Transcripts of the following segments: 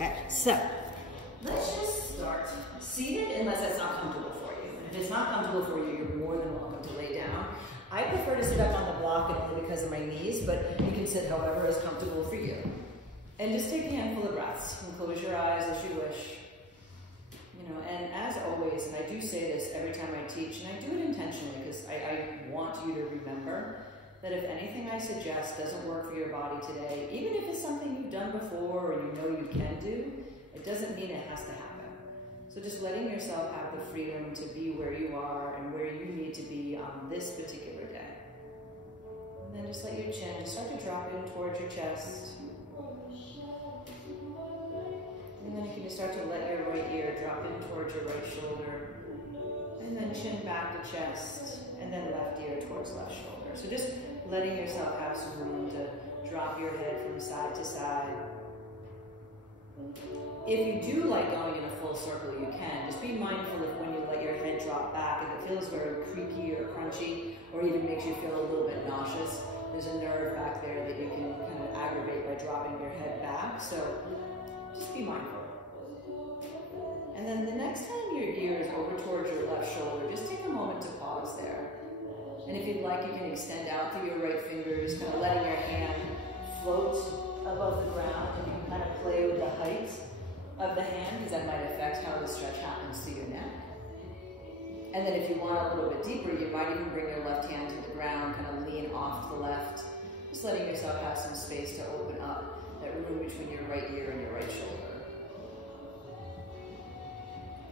Okay, so let's just start seated unless that's not comfortable for you. If it's not comfortable for you, you're more than welcome to lay down. I prefer to sit up on the block and only because of my knees, but you can sit however is comfortable for you. And just take a handful of breaths and close your eyes as you wish. You know, and as always, and I do say this every time I teach, and I do it intentionally because I want you to remember that if anything I suggest doesn't work for your body today, even if it's something you've done before or you know you can do, it doesn't mean it has to happen. So just letting yourself have the freedom to be where you are and where you need to be on this particular day. And then just let your chin just start to drop in towards your chest. And then you can just start to let your right ear drop in towards your right shoulder. And then chin back to chest. And then left ear towards left shoulder. So just letting yourself have some room to drop your head from side to side. If you do like going in a full circle, you can. Just be mindful if when you let your head drop back, if it feels very creaky or crunchy, or even makes you feel a little bit nauseous, there's a nerve back there that you can kind of aggravate by dropping your head back. So just be mindful. And then the next time your ear is over towards your left shoulder, just take a moment to pause there. And if you'd like, you can extend out through your right fingers, kind of letting your hand float above the ground, and you can kind of play with the height of the hand, because that might affect how the stretch happens to your neck. And then if you want a little bit deeper, you might even bring your left hand to the ground, kind of lean off to the left, just letting yourself have some space to open up that room between your right ear and your right shoulder.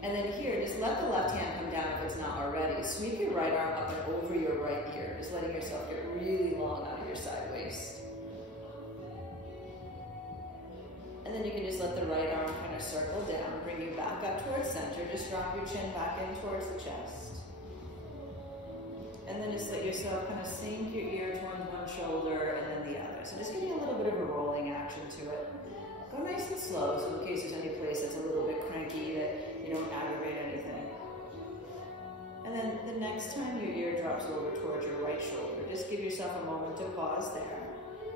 And then here, just let the left hand come down if it's not already. Sweep your right arm up and over your right ear, just letting yourself get really long out of your side waist. And then you can just let the right arm kind of circle down, bring you back up towards center. Just drop your chin back in towards the chest. And then just let yourself kind of sink your ear towards one shoulder and then the other. So just getting a little bit of a rolling action to it. Go nice and slow, so in case there's any place that's a little bit cranky that you don't aggravate anything. And then the next time your ear drops over towards your right shoulder, just give yourself a moment to pause there.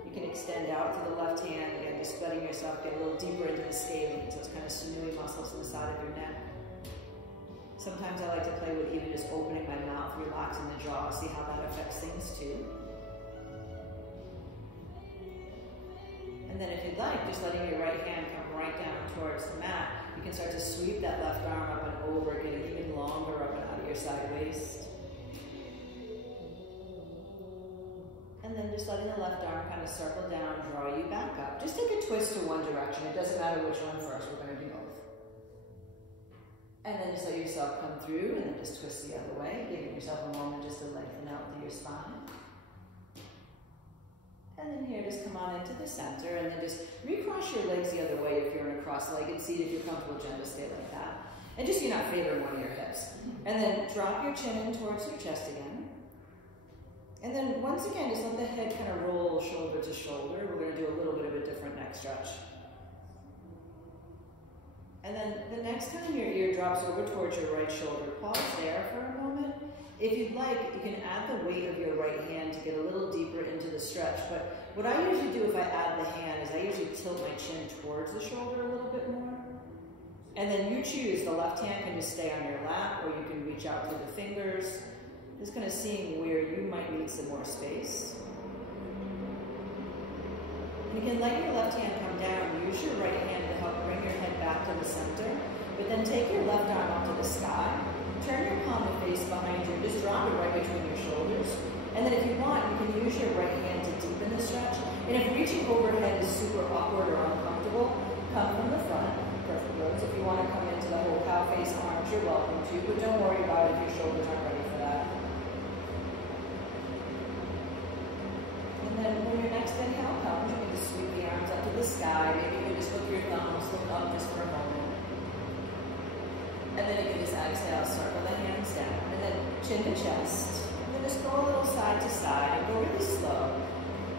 You can extend out to the left hand, again, just letting yourself get a little deeper into the scalene, so it's kind of sinewy muscles in the side of your neck. Sometimes I like to play with even just opening my mouth, relaxing the jaw, see how that affects things too. And then if you'd like, just letting your right hand come right down towards the mat, you can start to sweep that left arm up and over, getting even longer up and out of your side waist. And then just letting the left arm kind of circle down, draw you back up. Just take a twist to one direction. It doesn't matter which one first, we're going to do both. And then just let yourself come through and then just twist the other way, giving yourself a moment just to lengthen out through your spine. And then here, just come on into the center and then just recross your legs the other way if you're in a cross-legged seat. If you're comfortable, Jen, just stay like that. And just you're not favoring one of your hips. And then drop your chin in towards your chest again. And then once again, just let the head kind of roll shoulder to shoulder. We're going to do a little bit of a different neck stretch. And then the next time your ear drops over towards your right shoulder, pause there for a moment. If you'd like, you can add the weight of your right hand to get a little deeper into the stretch. But what I usually do if I add the hand is I usually tilt my chin towards the shoulder a little bit more. And then you choose, the left hand can just stay on your lap, or you can reach out through the fingers. Just kind of seeing where you might need some more space. And you can let your left hand come down. Use your right hand to help bring your head back to the center. But then take your left arm up to the sky. Turn your palm to face behind you. Just drop it right between your shoulders. And then if you want, you can use your right hand to deepen the stretch. And if reaching overhead is super awkward or uncomfortable, come from the front. Perfect, Rose. If you want to come into the whole cow face arms, you're welcome to. But don't worry about it if your shoulders aren't ready for that. And then when your next inhale comes, you can just sweep the arms up to the sky. Maybe you can just look your thumbs, look up just for a moment. And then you can just exhale, circle the hands down. And then chin to chest. And then just go a little side to side and go really slow.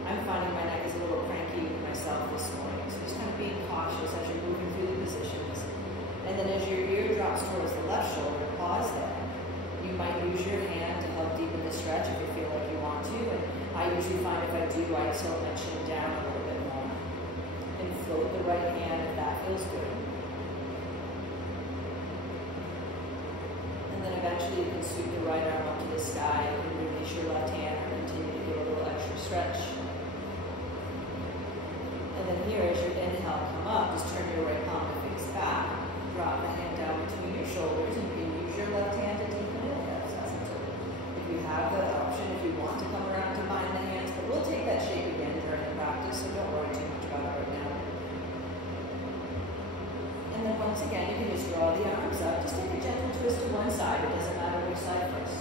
I'm finding my neck is a little cranky with myself this morning. So just kind of being cautious as you're moving through the positions. And then as your ear drops towards the left shoulder, pause there. You might use your hand to help deepen the stretch if you feel like you want to. And I usually find if I do, I tilt my chin down a little bit more. And float the right hand if that feels good. eventually you can sweep the right arm up to the sky. You can release your left hand or continue to give a little extra stretch. And then here, as your inhale, come up, just turn your right palm to face back. Drop the hand down between your shoulders, and you can use your left hand to deepen your hips. If you have the option, if you want to come around to bind the hands, but we'll take that shape again during the practice, so don't worry too much about it right now. And then once again, you can just draw the arms up. Just take a gentle twist to one side. It doesn't matter which side first.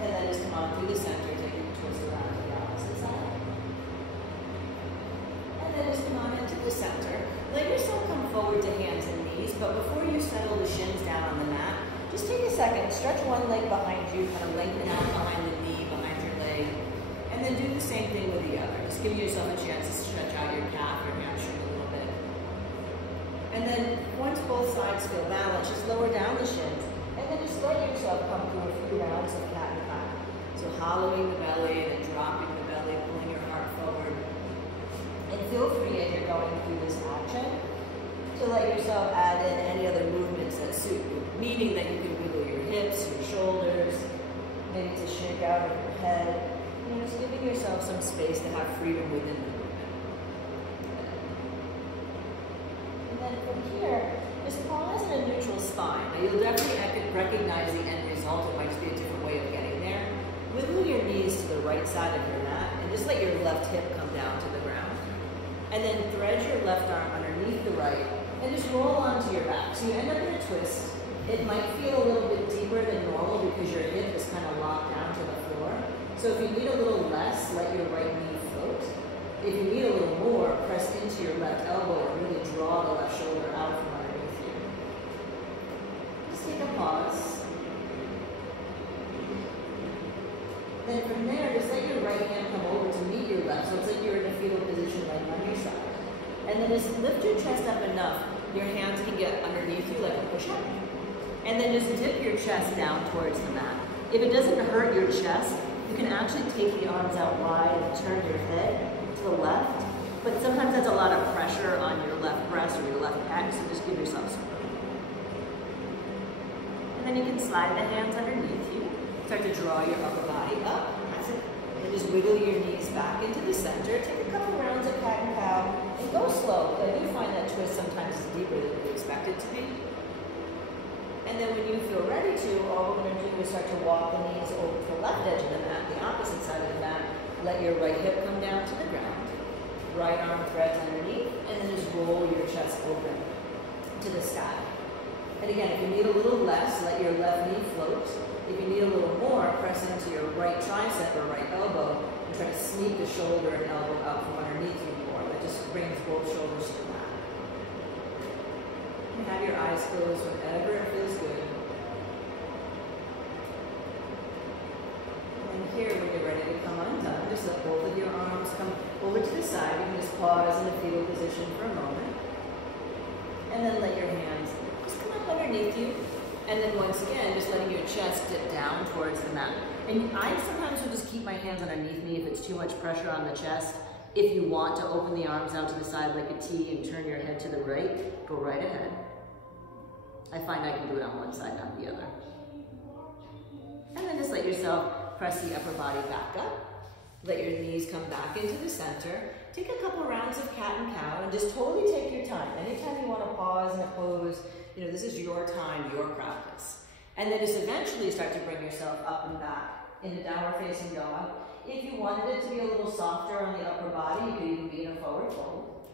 And then just come on through the center, taking a twist around to the opposite side. And then just come on into the center. Let yourself come forward to hands and knees, but before you settle the shins down on the mat, just take a second, stretch one leg behind you, kind of lengthen out behind the knee, behind your leg, and then do the same thing with the other. Just give yourself a chance to stretch out your calf or hamstring a little bit. And then once both sides feel balanced, just lower down the shins, and then just let yourself come through a few rounds of cat and cow. So hollowing the belly and then dropping the belly, pulling your heart forward. And feel free as you're going through this action to let yourself add in any other movements that suit you, meaning that you can wiggle your hips, your shoulders, maybe to shake out of your head. And just giving yourself some space to have freedom within the movement. And then from here, just pause in a neutral spine. Now you'll definitely recognize the end result. It might just be a different way of getting there. Wiggle your knees to the right side of your mat and just let your left hip come down to the ground. And then thread your left arm underneath the right and just roll onto your back. So you end up in a twist. It might feel a little bit deeper than normal because your hip is kind of locked down to the floor. So if you need a little less, let your right knee float. If you need a little more, press into your left elbow and really draw the left shoulder out from underneath you. Just take a pause. Then from there, just let your right hand come over to meet your left. So it's like you're in a fetal position laying on your side. And then just lift your chest up enough, your hands can get underneath you like a push-up. And then just dip your chest down towards the mat. If it doesn't hurt your chest, you can actually take the arms out wide and turn your head to the left. But sometimes that's a lot of pressure on your left breast or your left pec, so just give yourself some room. And then you can slide the hands underneath you. Start to draw your upper body up. That's it. And just wiggle your knees back into the center. Take a couple rounds of cat and cow and go slow. I do find that twist sometimes is deeper than you expect it to be. And then when you feel ready to, all we're going to do is start to walk the knees over to the left edge of the mat, the opposite side of the mat. Let your right hip come down to the ground. Right arm threads underneath, and then just roll your chest open to the sky. And again, if you need a little less, let your left knee float. If you need a little more, press into your right tricep or right elbow and try to sneak the shoulder and elbow out from underneath you more. That just brings both shoulders to the mat. And have your eyes closed whenever it feels good. And here, when you're ready to come undone, just let both of your arms come over to the side. You can just pause in the fetal position for a moment. And then let your hands just come up underneath you. And then once again, just letting your chest dip down towards the mat. And I sometimes will just keep my hands underneath me if it's too much pressure on the chest. If you want to open the arms out to the side like a T and turn your head to the right, go right ahead. I find I can do it on one side, not the other. And then just let yourself press the upper body back up. Let your knees come back into the center. Take a couple rounds of cat and cow and just totally take your time. Anytime you want to pause in a pose, this is your time, your practice. And then just eventually start to bring yourself up and back into downward facing dog. If you wanted it to be a little softer on the upper body, you could even be in a forward fold.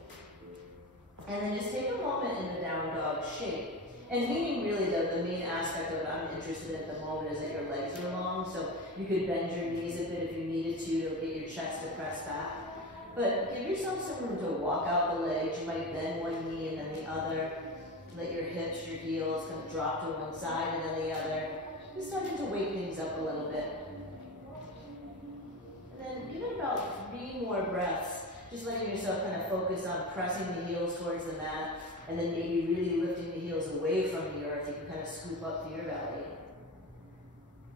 And then just take a moment in the down dog shape. And meaning really the main aspect of what I'm interested in at the moment is that your legs are long, so you could bend your knees a bit if you needed to get your chest to press back. But give yourself some room to walk out the legs. You might bend one knee and then the other. Let your hips, your heels kind of drop to one side and then the other. Just starting to wake things up a little bit. And then give it about 3 more breaths. Just letting yourself kind of focus on pressing the heels towards the mat and then maybe really lifting the heels away from the earth. You can kind of scoop up to your belly.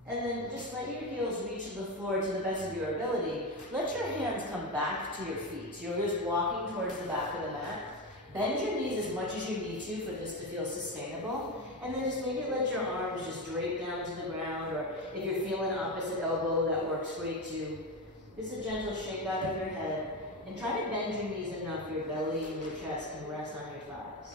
And then just let your heels reach the floor to the best of your ability. Let your hands come back to your feet. So you're just walking towards the back of the mat. Bend your knees as much as you need to for this to feel sustainable. And then just maybe let your arms just drape down to the ground, or if you're feeling opposite elbow, that works great too. Just a gentle shake out of your head, and try to bend your knees enough your belly and your chest can rest on your thighs.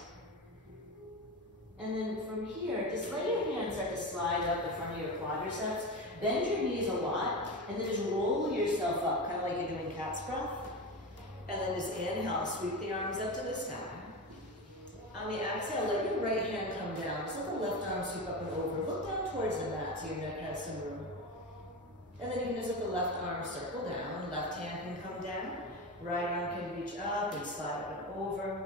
And then from here, just let your hands start to slide up the front of your quadriceps. Bend your knees a lot, and then just roll yourself up, kind of like you're doing cat's breath. And then just inhale, sweep the arms up to the sky. On the exhale, let your right hand come down. Just let the left arm sweep up and over. Look down towards the mat so your neck has some room. And then you can just let the left arm circle down. Left hand can come down. Right arm can reach up and slide up and over.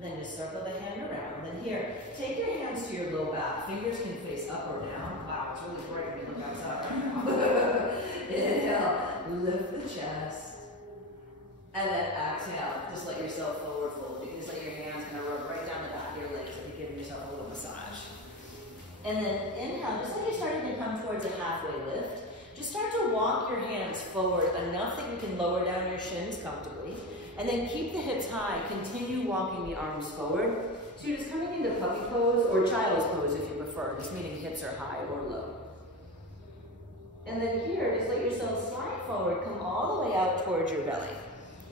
Then just circle the hand around. Then here, take your hands to your low back. Fingers can face up or down. Wow, it's really bright when you look outside right now. Inhale, lift the chest. And then exhale, just let yourself forward fold. You can just let your hands kind of rub right down the back of your legs, like you're giving yourself a little massage. And then inhale, just like you're starting to come towards a halfway lift. Just start to walk your hands forward enough that you can lower down your shins comfortably. And then keep the hips high. Continue walking the arms forward. So you're just coming into puppy pose or child's pose if you prefer, just meaning hips are high or low. And then here, just let yourself slide forward, come all the way out towards your belly.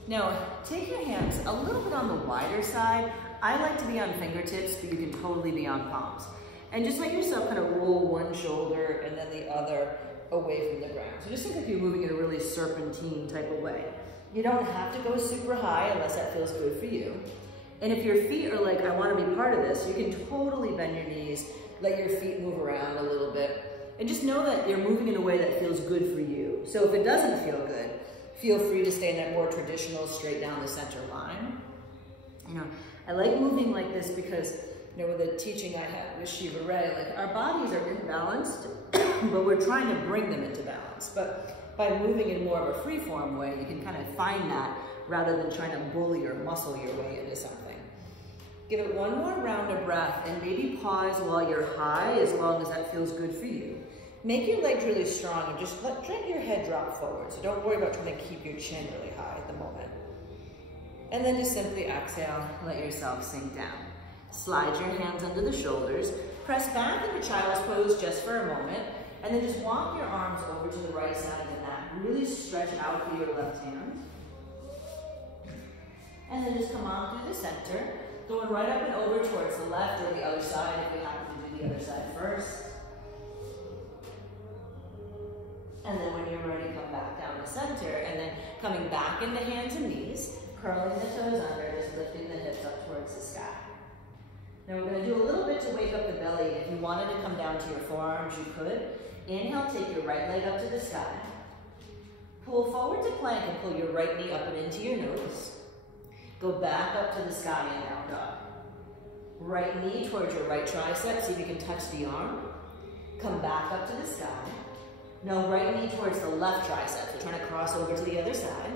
Now, take your hands a little bit on the wider side. I like to be on fingertips, but you can totally be on palms. And just let yourself kind of roll one shoulder and then the other away from the ground. So just think like you're moving in a really serpentine type of way. You don't have to go super high unless that feels good for you. And if your feet are like, I want to be part of this, you can totally bend your knees, let your feet move around a little bit, and just know that you're moving in a way that feels good for you. So if it doesn't feel good, feel free to stay in that more traditional straight down the center line. You know, I like moving like this because, you know, with the teaching I had with Shiva Ray, like our bodies are imbalanced, but we're trying to bring them into balance. But by moving in more of a free-form way, you can kind of find that rather than trying to bully or muscle your way into something. Give it one more round of breath and maybe pause while you're high as long as that feels good for you. Make your legs really strong and just let your head drop forward. So don't worry about trying to keep your chin really high at the moment. And then just simply exhale, let yourself sink down. Slide your hands under the shoulders, press back into child's pose just for a moment, and then just walk your arms over to the right side of the mat. Really stretch out through your left hand. And then just come on through the center, going right up and over towards the left or the other side if we happen to do the other side first. And then when you're ready, come back down the center, and then coming back into hands and knees, curling the toes under, just lifting the hips up towards the sky. Now we're going to do a little bit to wake up the belly. If you wanted to come down to your forearms, you could. Inhale, take your right leg up to the sky. Pull forward to plank and pull your right knee up and into your nose. Go back up to the sky in down dog. Right knee towards your right tricep, see if you can touch the arm. Come back up to the sky. Now right knee towards the left tricep. We're trying to cross over to the other side.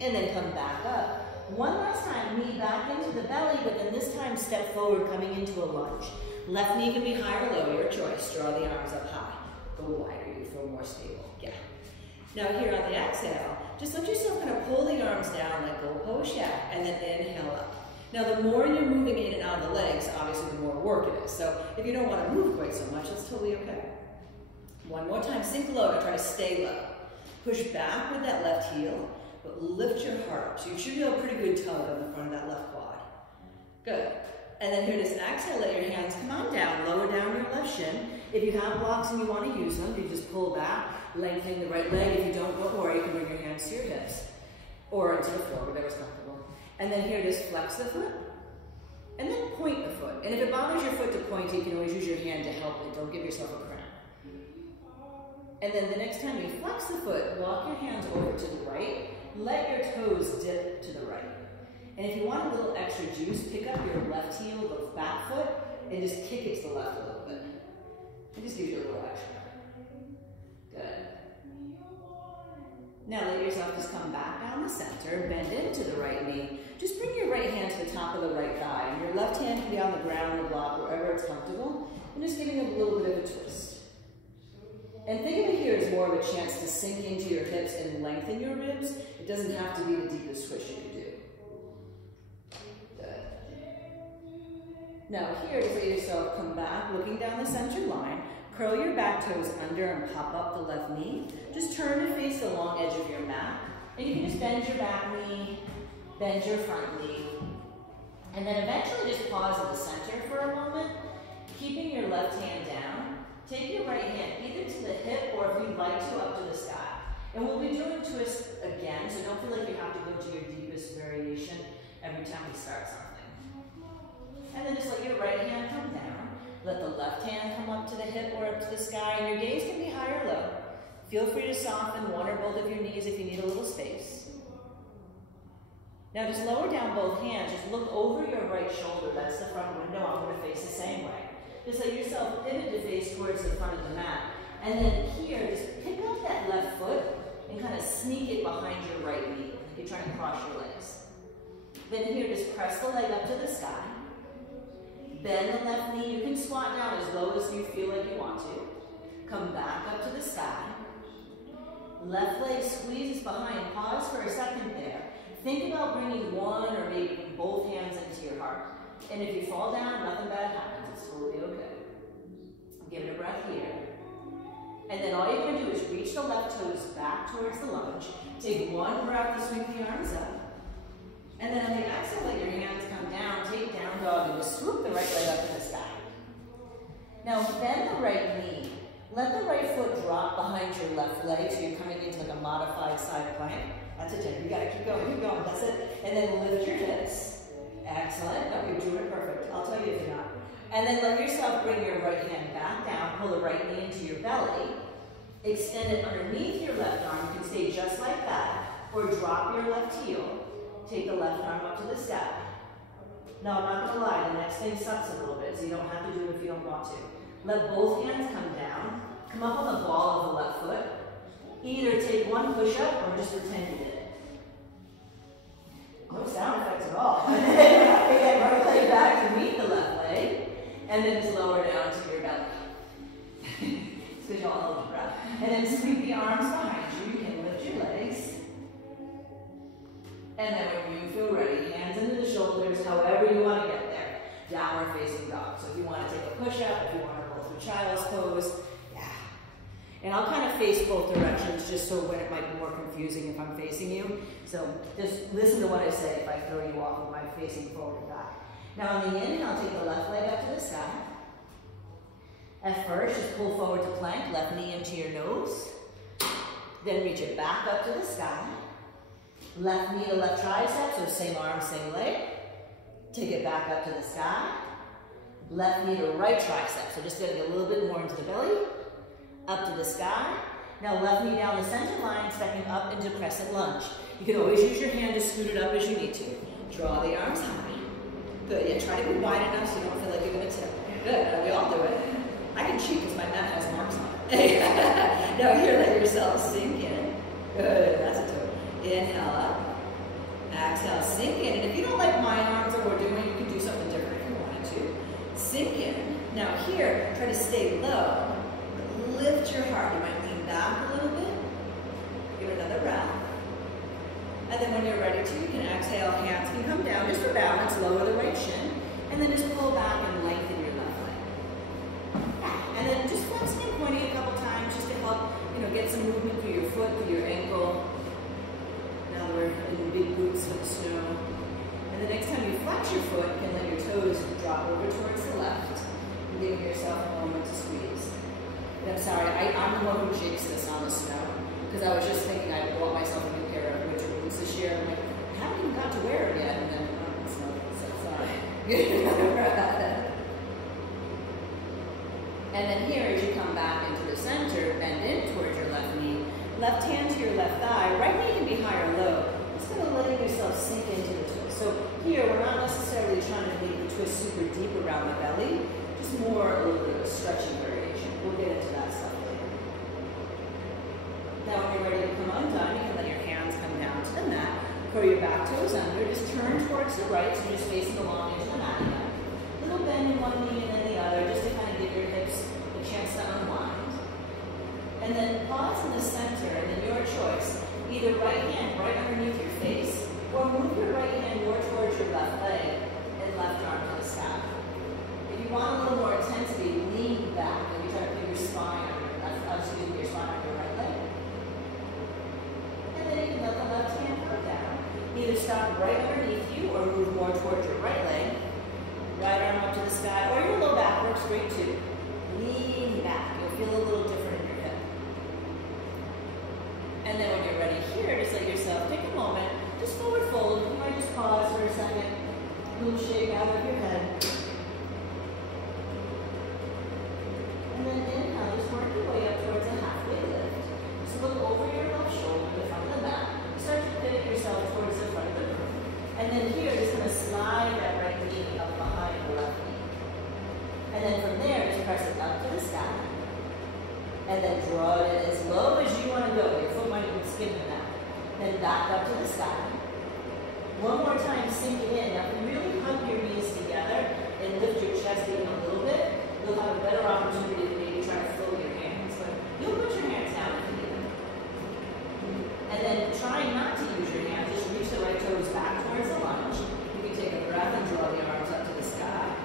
And then come back up. One last time, knee back into the belly, but then this time step forward, coming into a lunge. Left knee can be high or low, your choice. Draw the arms up high. Go wider, you feel more stable. Yeah. Now here on the exhale, just let yourself kind of pull the arms down like go post, yeah, and then inhale up. Now the more you're moving in and out of the legs, obviously the more work it is. So if you don't want to move quite so much, that's totally okay. One more time, sink low, try to stay low. Push back with that left heel, but lift your heart up. So you should feel a pretty good tug on the front of that left quad. Good. And then here, just exhale, let your hands come on down, lower down your left shin. If you have blocks and you want to use them, you just pull back, lengthening the right leg. If you don't worry, you can bring your hands to your hips or into the floor, whatever's comfortable. And then here, just flex the foot and then point the foot. And if it bothers your foot to point, you can always use your hand to help it. Don't give yourself a cramp. And then the next time you flex the foot, walk your hands over to the right. Let your toes dip to the right. And if you want a little extra juice, pick up your left heel, the back foot, and just kick it to the left a little bit. It just gives you a little extra. Good. Now let yourself just come back down the center, bend into the right knee. Just bring your right hand to the top of the right thigh. And your left hand can be on the ground or block, wherever it's comfortable. And just giving it a little bit of a twist. And think of it here as more of a chance to sink into your hips and lengthen your ribs. It doesn't have to be the deepest twist you can do. Now here, just let yourself come back, looking down the center line. Curl your back toes under and pop up the left knee. Just turn to face the long edge of your mat. And you can just bend your back knee, bend your front knee. And then eventually just pause at the center for a moment, keeping your left hand down. Take your right hand either to the hip or if you'd like to, up to the sky. And we'll be doing twists again, so don't feel like you have to go to your deepest variation every time we start something. And then just let your right hand come down. Let the left hand come up to the hip or up to the sky, and your gaze can be high or low. Feel free to soften one or both of your knees if you need a little space. Now just lower down both hands, just look over your right shoulder, that's the front window, I'm going to face the same way. Just let yourself pivot to face towards the front of the mat. And then here, just pick up that left foot and kind of sneak it behind your right knee, like you're trying to cross your legs. Then here, just press the leg up to the sky. Bend the left knee. You can squat down as low as you feel like you want to. Come back up to the sky. Left leg squeezes behind. Pause for a second there. Think about bringing one or maybe both hands into your heart. And if you fall down, nothing bad happens. It's totally okay. Give it a breath here. And then all you're going to do is reach the left toes back towards the lunge. Take one breath to swing the arms up. And then on the exhale, let your hands come down. Take down dog and just swoop the right leg up to the sky. Now bend the right knee. Let the right foot drop behind your left leg so you're coming into like a modified side plank. That's it, Jen. You gotta keep going, that's it. And then lift your hips. Excellent. No, you're doing it perfect. I'll tell you if you're not. And then let yourself bring your right hand back down, pull the right knee into your belly. Extend it underneath your left arm. You can stay just like that. Or drop your left heel. Take the left arm up to the sky. Now, I'm not going to lie, the next thing sucks a little bit, so you don't have to do it if you don't want to. Let both hands come down. Come up on the ball of the left foot. Either take one push-up or just pretend you did it. No sound effects at all. Again, right leg back to meet the left leg, and then just lower down to your belly. It's because y'all hold your breath. And then sweep the arms behind you. You can lift your legs. And then when you feel ready, hands into the shoulders, however you want to get there. Downward facing dog. So if you want to take a push-up, if you want to roll through child's pose, yeah. And I'll kind of face both directions just so when it might be more confusing if I'm facing you. So just listen to what I say if I throw you off with my facing forward and back. Now on the inhale, take the left leg up to the sky. At first, just pull forward to plank, left knee into your nose. Then reach it back up to the sky. Left knee to left tricep, so same arm, same leg. Take it back up to the sky. Left knee to right tricep, so just getting a little bit more into the belly. Up to the sky. Now left knee down the center line, stepping up into crescent lunge. You can always use your hand to scoot it up as you need to. Draw the arms high. Good, yeah, try to be wide enough so you don't feel like you're gonna tip. Good, we all do it. I can cheat because my mat has marks on it. Now here, let yourself sink in. Good, that's a toe. Inhale up. Exhale, sink in. And if you don't like my arms or what we're doing, you can do something different if you wanted to. Sink in. Now here, try to stay low. Lift your heart. You might lean back a little bit. Give it another breath. And then when you're ready to, you can exhale. Hands can come down just for balance. Lower the right shin. And then just pull back and lengthen your left leg. And then just flexing and pointing a couple times just to help, get some movement through your foot, through your ankle. Now we're in big boots with snow. And the next time you flex your foot, you can let your toes drop over towards the left. And give yourself a moment to squeeze. And I'm sorry, I'm the one who jigs this on the snow. Because I was just thinking I bought myself a new pair of winter boots this year. I'm like, I haven't even got to wear it yet. And then, it's not, so sorry. And then here, as you come back into the center, bend in towards your left knee. Left hand to your left thigh. Right knee can be high or low. Just kind of letting yourself sink into the twist. So here, we're not necessarily trying to make the twist super deep around the belly. Just more a little bit of a stretching variation. We'll get into that stuff later. Now when you're ready to come undone, you can let your hands come down to the mat. Curl your back toes under. Just turn towards the right, so just facing along into the mat again. Little bend in one knee and then the other, just to kind of give your hips a chance to unwind. And then pause in the center, and then your choice. Either right hand right underneath your face, or move your right hand more towards your left leg and left arm to the sky. either stop right underneath you or move more towards your right leg. Right arm up to the sky, or your low back works great too. Lean back. You'll feel a little different in your hip. And then when you're ready here, just let yourself take a moment, just forward fold. You might just pause for a second. A little shake out of your head. And then inhale, just work your way up towards a halfway lift. Just look over your left shoulder, the front of the back. Start to pivot yourself towards the front of the room. And then here, just going to slide that right knee up behind the left knee. And then from there, just press it up to the sky. And then draw it in as low as you want to go. Your foot might even skim the mat. Then back up to the sky. One more time, sink it in. Now, if you really hug your knees together and lift your chest even a little bit, you'll have a better opportunity to maybe try to float your hands. But you'll put your hands down if you need them. And then try not to use your hands. Just reach the right toes back towards the lunge. You can take a breath and draw the arms up to the sky.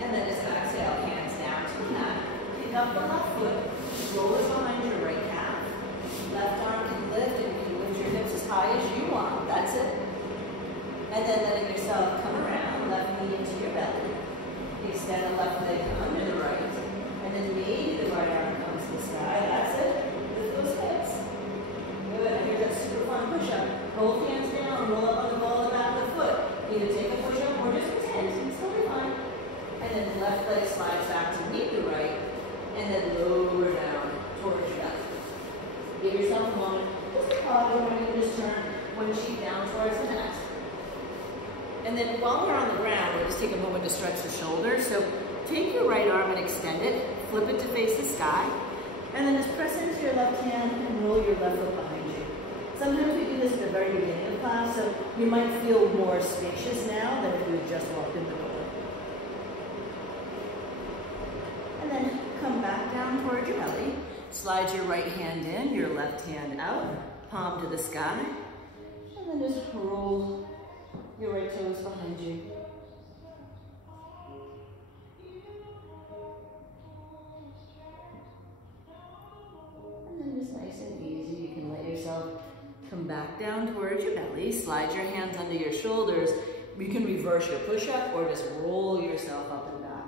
And then just exhale, hands down to the mat. Pick up the left foot. Roll it behind your right calf. Left arm can lift and you can lift your hips as high as you want. That's it. And then letting yourself come around, left knee into your belly. Extend the left leg under the right. And then maybe the right arm comes to the sky. That's it. Lift those hips. Good. And here's that super fun push-up. Both hands down, roll up on the ball of the back of the foot. Either take a push-up or just pretend. It's totally fine. And then the left leg slides back to meet the right. And then lower down towards your belly. Give yourself a moment. Just to pause, or you can just turn one cheek down towards the next. And then while we're on the ground, we'll just take a moment to stretch the shoulders. So take your right arm and extend it. Flip it to face the sky. And then just press into your left hand and roll your left foot behind you. Sometimes we do this at the very beginning of class, so you might feel more spacious now than if you had just walked in the door. And then come back down toward your belly. Slide your right hand in, your left hand out, palm to the sky. And then just roll your right toes behind you. And then just nice and easy, you can let yourself come back down towards your belly. Slide your hands under your shoulders. You can reverse your push-up or just roll yourself up and back.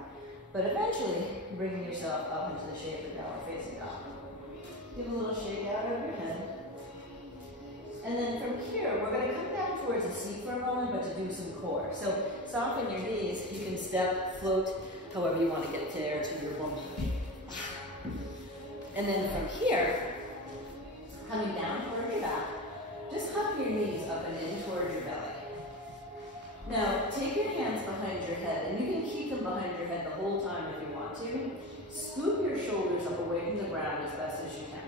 But eventually, bringing yourself up into the shape of downward facing dog. Give a little shake out of your head. And then from here, we're going to come down towards a seat for a moment, but to do some core. So soften your knees. You can step, float, however you want to get there to your bum. And then from here, coming down toward your back, just hug your knees up and in towards your belly. Now, take your hands behind your head, and you can keep them behind your head the whole time if you want to. Scoop your shoulders up away from the ground as best as you can.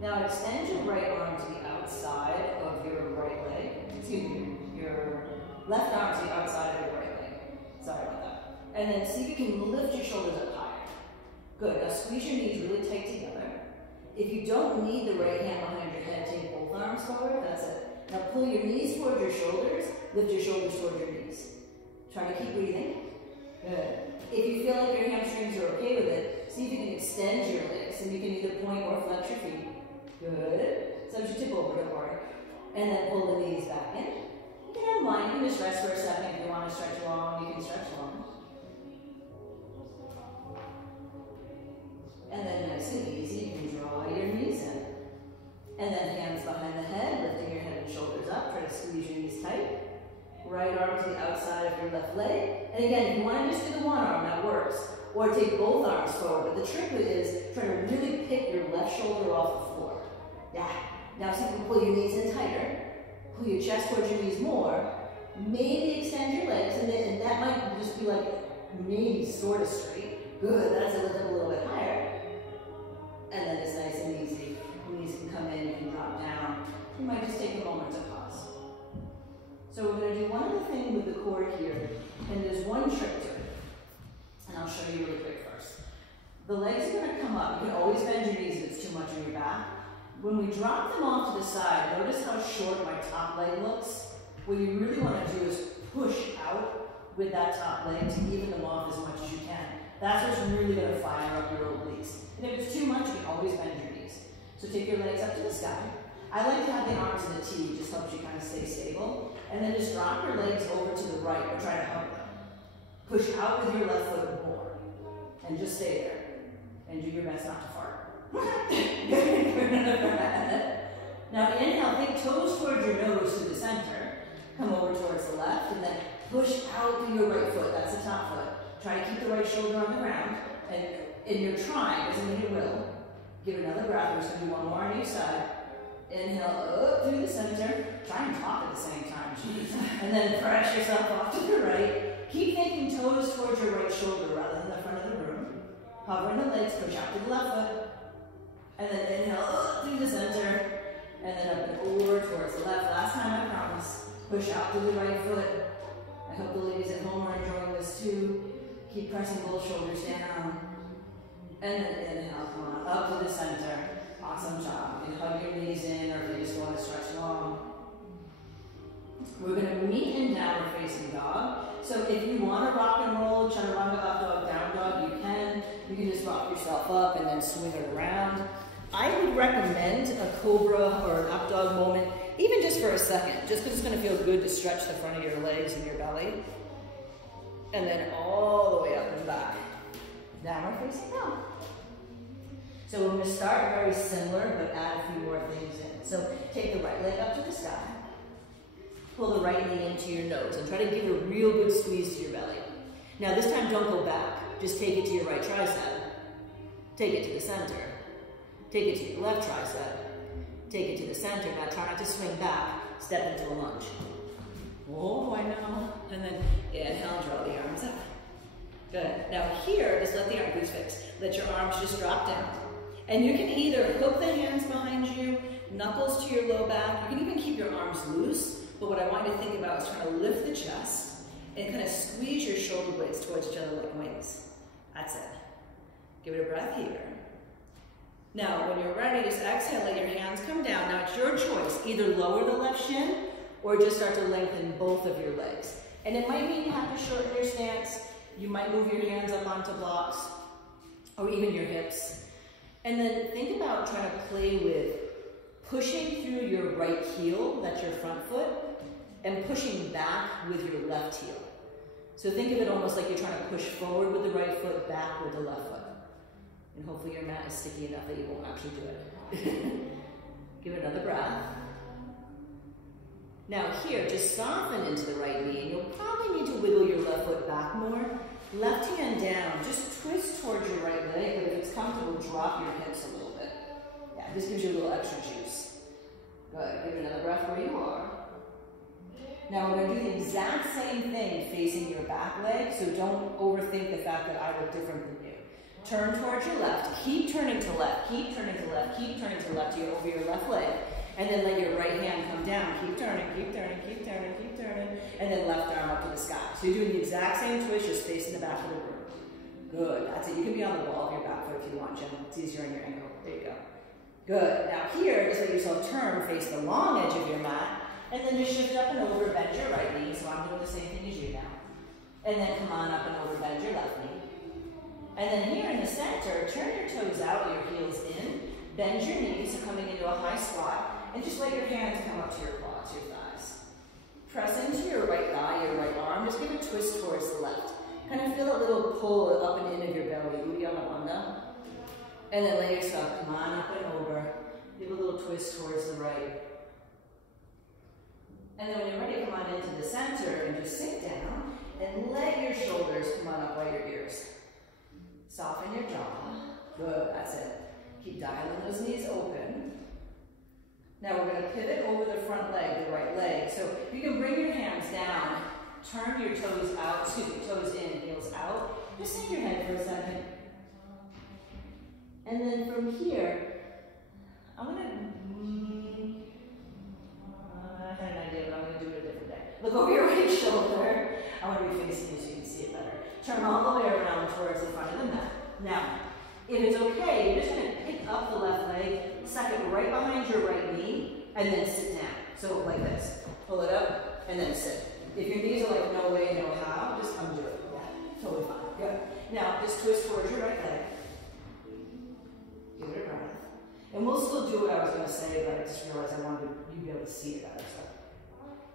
Now, extend your right arm to the outside of your right leg. Excuse me, your left arm to the outside of your right leg. Sorry about that. And then see if you can lift your shoulders up higher. Good. Now, squeeze your knees really tight together. If you don't need the right hand behind your head, take both arms forward. That's it. Now, pull your knees towards your shoulders. Lift your shoulders towards your knees. Try to keep breathing. Good. If you feel like your hamstrings are okay with it, see if you can extend your legs, and you can either point or flex your feet. Good. Sometimes you tip over, don't worry. And then pull the knees back in. You can unwind. You can just rest for a second. If you want to stretch long, you can stretch long. And then nice and easy, you can draw your knees in. And then hands behind the head, lifting your head and shoulders up. Try to squeeze your knees tight. Right arm to the outside of your left leg. And again, if you want to just do the one arm, that works. Or take both arms forward. But the trick is try to really pick your left shoulder off the floor. Yeah. Now see if you can pull your knees in tighter. Pull your chest towards your knees more. Maybe extend your legs, and that might just be like maybe sort of straight. Good. That's it. Lift up a little bit higher. And then it's nice and easy. Knees can come in, you can drop down. You might just take a moment to pause. So we're going to do one other thing with the core here, and there's one trick to it. And I'll show you really quick first. The legs are going to come up. You can always bend your knees if it's too much on your back. When we drop them off to the side, notice how short my top leg looks. What you really want to do is push out with that top leg to even them off as much as you can. That's what's really going to fire up your obliques. And if it's too much, you can always bend your knees. So take your legs up to the sky. I like to have the arms in a T, just helps you kind of stay stable. And then just drop your legs over to the right, or try to help push out with your left foot more. And just stay there. And do your best not to fart. Now inhale, think toes towards your nose to the center. Come over towards the left, and then push out through your right foot. That's the top foot. Try to keep the right shoulder on the ground. And in your trying, doesn't mean you will. Give another breath. We're just going to do one more on each side. Inhale up through the center. Try and talk at the same time. Jeez. And then press yourself off to the right. Keep thinking toes towards your right shoulder rather than the front of the room. Hovering the legs, push out to the left foot. And then inhale up through the center. And then up and over towards the left. Last time, I promise. Push out to the right foot. I hope the ladies at home are enjoying this too. Keep pressing both shoulders down. And then inhale, come on, up to the center. Awesome job. You can hug your knees in, or if you just want to stretch long. We're going to meet in downward facing dog. So if you want to rock and roll, chaturanga, up dog, down dog, you can. You can just rock yourself up and then swing it around. I would recommend a cobra or an up dog moment, even just for a second, just because it's going to feel good to stretch the front of your legs and your belly. And then all the way up and back. Downward facing dog. So we're going to start very similar, but add a few more things in. So take the right leg up to the sky. Pull the right knee into your nose and try to give a real good squeeze to your belly. Now this time don't go back. Just take it to your right tricep. Take it to the center. Take it to your left tricep. Take it to the center. Now try not to swing back. Step into a lunge. Oh, I know. And then inhale, draw the arms up. Good. Now here, just let the arm glutes fix. Let your arms just drop down. And you can either hook the hands behind you, knuckles to your low back. You can even keep your arms loose. But what I want you to think about is trying to lift the chest and kind of squeeze your shoulder blades towards each other like wings. That's it. Give it a breath here. Now, when you're ready, just exhale, let your hands come down. Now, it's your choice. Either lower the left shin or just start to lengthen both of your legs. And it might mean you have to shorten your stance. You might move your hands up onto blocks or even your hips. And then think about trying to play with pushing through your right heel, that's your front foot, and pushing back with your left heel. So think of it almost like you're trying to push forward with the right foot, back with the left foot. And hopefully your mat is sticky enough that you won't actually do it. Give it another breath. Now here, just soften into the right knee, and you'll probably need to wiggle your left foot back more. Left hand down, just twist towards your right leg, but if it's comfortable, drop your hips a little bit. Yeah, this gives you a little extra juice. Good, give it another breath where you are. Now we're going to do the exact same thing facing your back leg, so don't overthink the fact that I look different than you. Turn towards your left, keep turning to left, keep turning to left, keep turning to left, you're over your left leg. And then let your right hand come down. Keep turning, keep turning, keep turning, keep turning. And then left arm up to the sky. So you're doing the exact same twist, just facing the back of the room. Good, that's it. You can be on the ball of your back foot if you want, Jen. It's easier on your ankle. There you go. Good. Now here, just let yourself turn, face the long edge of your mat. And then just shift up and over, bend your right knee. So I'm doing the same thing as you now. And then come on up and over, bend your left knee. And then here in the center, turn your toes out, your heels in. Bend your knees, so coming into a high squat. And just let your hands come up to your quads, your thighs. Press into your right thigh, your right arm. Just give a twist towards the left. Kind of feel a little pull up and in of your belly. Uddiyana Bandha. And then let yourself come on up and over. Give a little twist towards the right. And then when you're ready, come on into the center and just sit down. And let your shoulders come on up by your ears. Soften your jaw. Good, that's it. Keep dialing those knees open. Now we're going to pivot over the front leg, the right leg. So you can bring your hands down, turn your toes out, toes in, heels out. Just sink your head for a second. And then from here, I'm going to, I had an idea, but I'm going to do it a different day. Look over your right shoulder. I want to be facing you so you can see it better. Turn all the way around towards the front of the mat. Now, if it's okay, you're just going to pick up the left leg, suck it right behind your right knee, and then sit down. So like this. Pull it up, and then sit. If your knees are like no way, no how, just come do it. Yeah, totally fine. Good. Now, just twist towards your right leg. Give it a breath. And we'll still still do what I was going to say, but I just realized I wanted you to be able to see it better. So.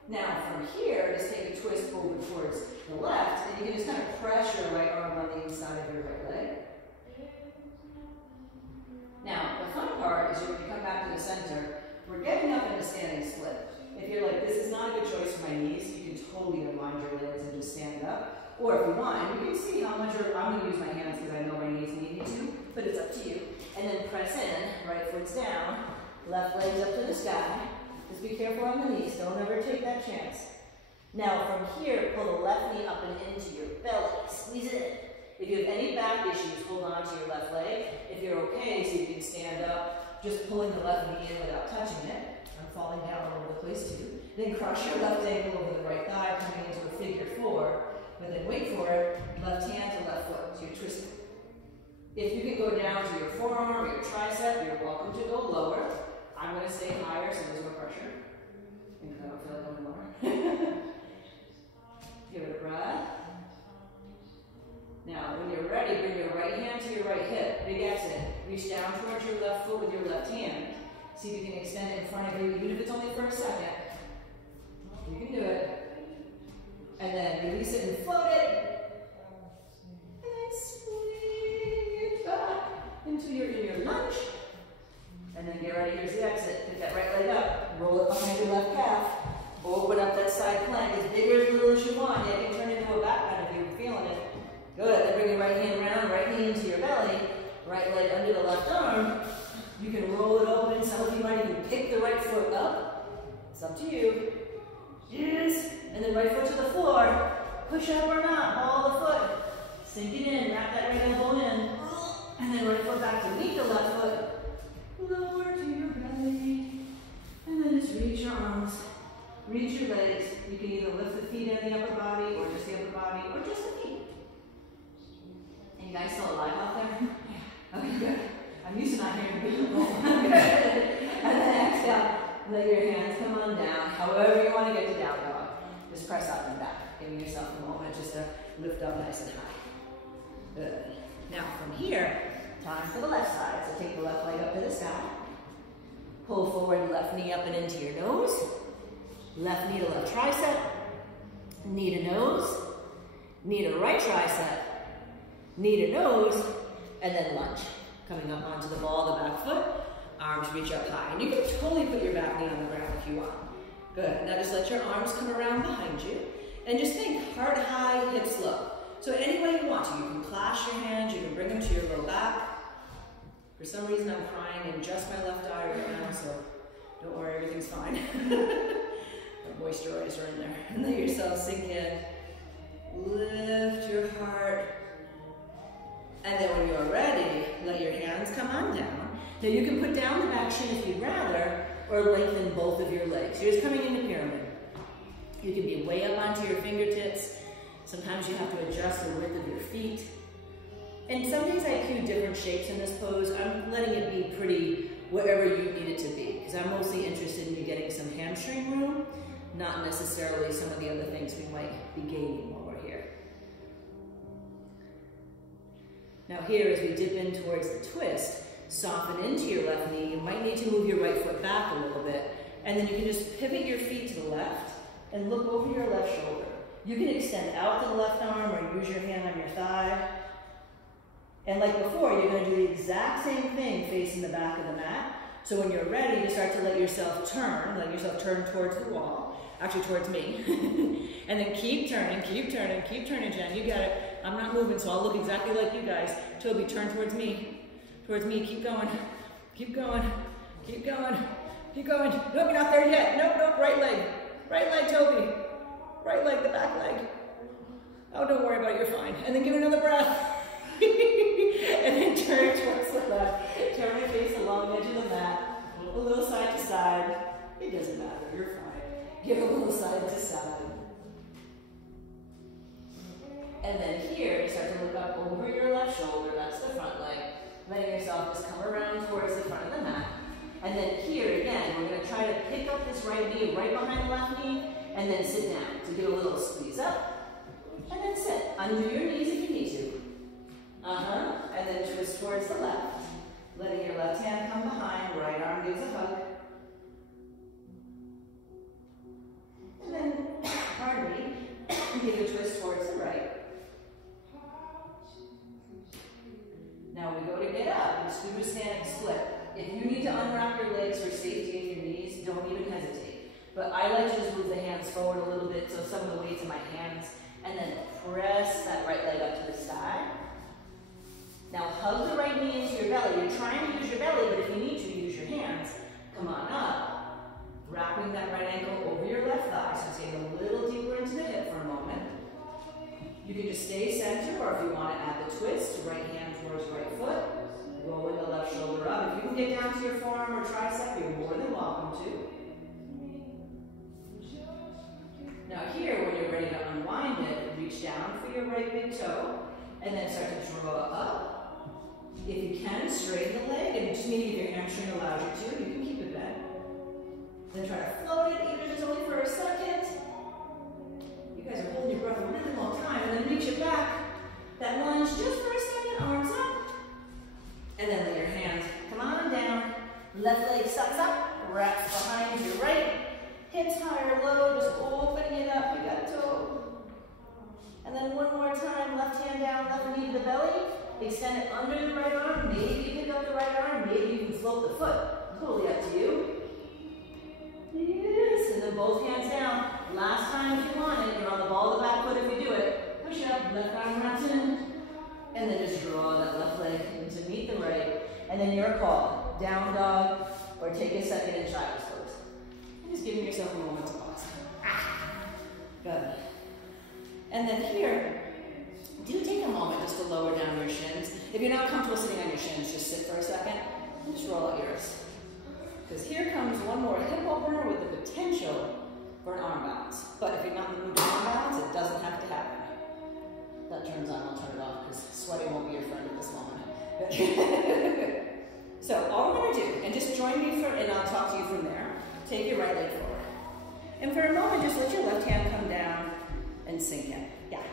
Now from here, just take a twist over towards the left, and you can just kind of press your right arm on the inside of your right leg. Now, the fun part is when you come back to the center, we're getting up in a standing split. If you're like, this is not a good choice for my knees, you can totally unwind your legs and just stand up. Or if you want, you can see how much I'm going to use my hands because I know my knees need me to, but it's up to you. And then press in, right foot's down, left leg's up to the sky. Just be careful on the knees, don't ever take that chance. Now from here, pull the left knee up and into your belly, squeeze it in. If you have any back issues, hold on to your left leg. If you're okay, so you can stand up, just pulling the left knee in without touching it. I'm falling down all over the place too. Then cross your left ankle over the right thigh, coming into a figure four. But then wait for it, left hand to left foot, so you're twisting. If you can go down to your forearm or your tricep, you're welcome to go lower. I'm going to stay higher so there's no pressure. Because I don't feel like going lower. Give it a breath. Now, when you're ready, bring your right hand to your right hip. Big exit. Reach down towards your left foot with your left hand. See if you can extend it in front of you, even if it's only for a second. You can do it. And then release it and float it. And then swing it back into your lunge. And then get ready, here's the exit. Pick that right leg up. Roll it behind your left calf. Open up that side plank as big or as little as you want. Yeah, you can turn it into a back bend if you're feeling it. Good. Then bring your right hand around, right knee into your belly. Right leg under the left arm. You can roll it open. Some of you might even pick the right foot up. It's up to you. Yes. And then right foot to the floor. Push up or not. Ball the foot. Sink it in. Wrap that right elbow in. And then right foot back to meet the left foot. Lower to your belly. And then just reach your arms. Reach your legs. You can either lift the feet and the upper body, or just the upper body, or just the feet. And you guys still alive out there? Yeah. Okay, good. I'm used to not hearing people. Good. And then exhale. Let your hands come on down. However you want to get to down dog. Just press up and back. Giving yourself a moment just to lift up nice and high. Good. Now from here, time for the left side. So take the left leg up to the sky. Pull forward, left knee up and into your nose. Left knee to left tricep. Knee to nose. Knee to right tricep. Knee to nose. And then lunge. Coming up onto the ball, the back foot. Arms reach up high. And you can totally put your back knee on the ground if you want. Good. Now just let your arms come around behind you. And just think heart high, hips low. So any way you want to. You can clasp your hands. You can bring them to your low back. For some reason I'm crying in just my left eye right now, so don't worry, everything's fine. Moisturizer in there. And let yourself sink in. Lift your heart. And then when you're ready, let your hands come on down. Now you can put down the back shin if you'd rather, or lengthen both of your legs. You're just coming into pyramid. You can be way up onto your fingertips. Sometimes you have to adjust the width of your feet. And some days I cue different shapes in this pose. I'm letting it be pretty wherever you need it to be, because I'm mostly interested in you getting some hamstring room, not necessarily some of the other things we might be gaining while we're here. Now here, as we dip in towards the twist, soften into your left knee. You might need to move your right foot back a little bit, and then you can just pivot your feet to the left and look over your left shoulder. You can extend out to the left arm or use your hand on your thigh. And like before, you're going to do the exact same thing facing the back of the mat. So when you're ready to start to let yourself turn towards the wall, actually towards me. And then keep turning, Jen, you got it. I'm not moving, so I'll look exactly like you guys. Toby, turn towards me, keep going, keep going, keep going, keep going. Nope, you're not there yet. Nope, right leg, Toby. Right leg, the back leg. Oh, don't worry about it, you're fine. And then give it another breath. And then turn towards the left. Turn your face along the edge of the mat. A little side to side. It doesn't matter, you're fine. Give a little side to side. And then here, you start to look up over your left shoulder. That's the front leg. Letting yourself just come around towards the front of the mat. And then here, again, we're going to try to pick up this right knee right behind the left knee. And then sit down. So give a little squeeze up. And then sit. Undo your knees if you need to. And then twist towards the left. Letting your left hand come behind, right arm gives a hug. And then, pardon me, give a twist towards the right. Now we go to get up, let's do a standing split. If you need to unwrap your legs for safety in your knees, don't even hesitate. But I like to just move the hands forward a little bit, so some of the weight's in my hands, and then press that right leg up to the sky. Now hug the right knee into your belly. You're trying to use your belly, but if you need to, use your hands. Come on up. Wrapping that right ankle over your left thigh, so take a little deeper into the hip for a moment. You can just stay center, or if you want to add the twist, right hand towards right foot, rolling the left shoulder up. If you can get down to your forearm or tricep, you're more than welcome to. Now here, when you're ready to unwind it, reach down for your right big toe, and then start to draw up. If you can, straighten the leg, and just maybe if your hamstring allows you to, you can keep it bent. Then try to float it, even if it's only for a second. You guys are holding your breath a really long time, and then reach it back. That lunge just for a second, arms up. And then let your hands come on down. Left leg sucks up, wraps behind your right. Hips high or low, just opening it up. You got a toe. And then one more time, left hand down, left knee to the belly. Extend it under the right arm. Maybe you pick up the right arm. Maybe you can float the foot. Totally up to you. Yes, and then both hands down. Last time if you want it, you're on the ball of the back foot if you do it. Push up, left arm wraps in. And then just draw that left leg in to meet the right. And then your call. Down dog, or take a second in child's pose. And just giving yourself a moment to pause. Good. And then here, do take a moment just to lower down your shins. If you're not comfortable sitting on your shins, just sit for a second and just roll out yours. Because here comes one more hip opener with the potential for an arm balance. But if you're not in the mood for arm balance, it doesn't have to happen. That turns on, I'll turn it off because sweating won't be your friend at this moment. So all we're going to do, and just join me and I'll talk to you from there. Take your right leg forward. And for a moment, just let your left hand come down and sink in. Yeah.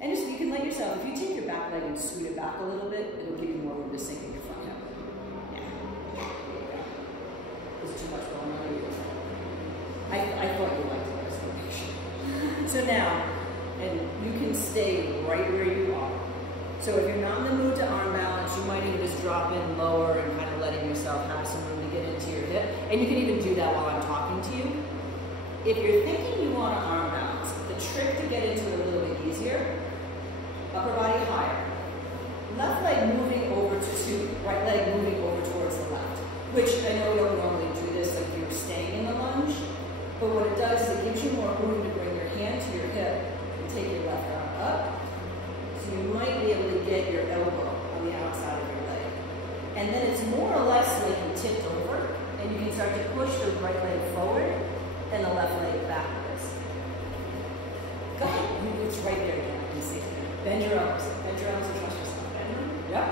And just, you can let yourself, if you take your back leg and scoot it back a little bit, it'll give you more room to sink in your front hip. Yeah. Is it too much going on? I thought you liked it, so make sure. So now, and you can stay right where you are. So if you're not in the mood to arm balance, you might even just drop in lower and kind of letting yourself have some room to get into your hip. And you can even do that while I'm talking to you. If you're thinking you want to arm balance, the trick to get into it a little bit easier, upper body higher. Left leg moving over to right leg moving over towards the left. Which I know you don't normally do this like you're staying in the lunge, but what it does is it gives you more room to bring your hand to your hip and take your left arm up. So you might be able to get your elbow on the outside of your leg. And then it's more or less like you tipped over, and you can start to push the right leg forward and the left leg backwards. Go ahead, it's right there again, I can see. Bend your arms and trust yourself. Yep,